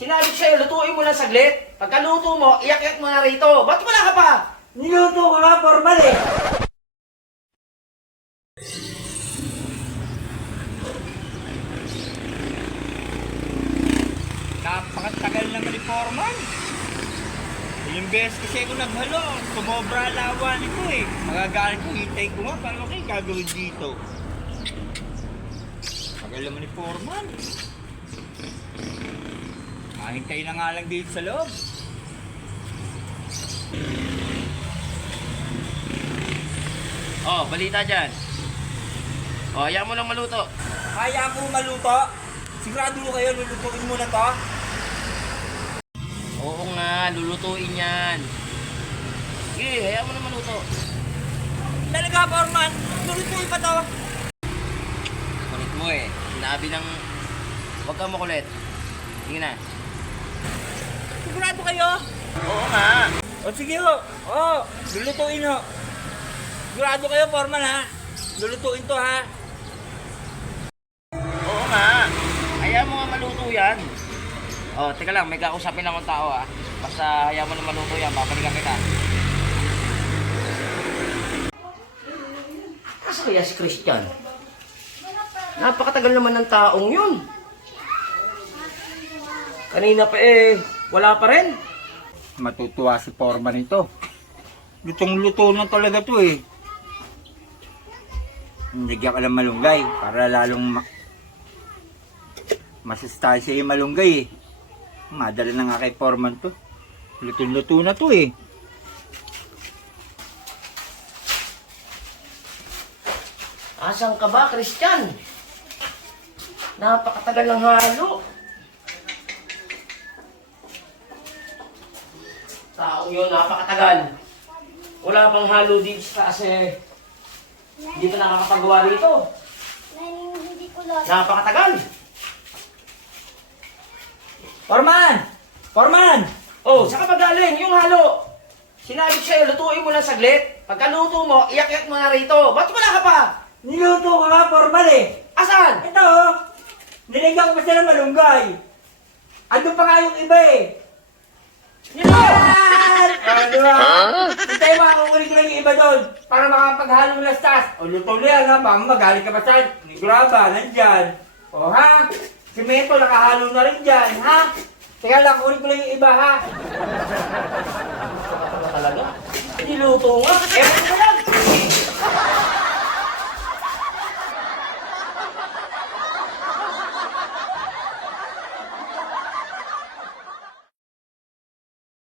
Sinabi ko sa'yo, lutuin mo lang saglit. Pagkaluto mo, iyak-iyak mo na rito. Ba't wala ka pa? Niluto ko nga, formal eh. Napakatagal naman ni Foreman. Ilang beses kasi ako naghalo. Sumobra lawan ko eh. Magagalit ko, hintay ko nga. Paano kayo gagawin dito? Tagal naman ni Foreman. Mahintay na nga lang dito sa loob. Oh, balita dyan. Oh, ayaw mo lang maluto. Kaya ko maluto? Sigurado ko kayo, lulutuin mo na to? Oo nga, lulutuin yan. Sige, ayaw mo lang maluto. Talaga, Foreman? Lulutuin pa to? Kulit mo eh. Sinabi ng huwag kang makulit. Sige na. Sigurado kayo? Oo nga. O sige ho. Oo, lulutuin ho. Sigurado kayo, Foreman ha? Lulutuin to ha? Oo nga. Ayaw mo nga maluto yan. Oh, teka lang, may kausapin akong tao ah. Basta ayaw mo na maluto yan, babalikan kita. Asa kaya si Christian? Napakatagal naman ng taong yun. Kanina pa eh, wala pa rin. Matutuwa si Foreman ito. Lutong-luto na talaga to eh. Nagyan ka lang malunggay para lalong masustansya yung malunggay eh. Madala na nga kay Foreman to. Lutong-luto na to eh. Asan ka ba, Christian? Napakatagal ng halo. Taong yun, napakatagal. Wala pang halo dito kasi hindi pa nakakapagawa rito. Hindi ko lang. Napakatagal. Forman! Forman! Oh, saan ka ba galing? Yung halo. Sinabi ko sa'yo, lutuin mo lang saglit. Pagkaluto mo, iyak-iyak mo na rito. Ba't wala ka pa? Niluto ko nga, formal eh. Asan? Ito oh. Nilagyan ko pa sila malunggay. Ando pa nga yung iba eh. Yan! Di ba? Hintay mo, kukunin ko lang yung iba doon para makapaghalong lastas. O luto liyan ha, baka magaling ka pa saan. Graba, nandyan. O ha? Simento, nakahalo na rin dyan, ha? Teka lang, kukunin ko lang yung iba ha. Talaga? Niluto nga. Ewan ko lang.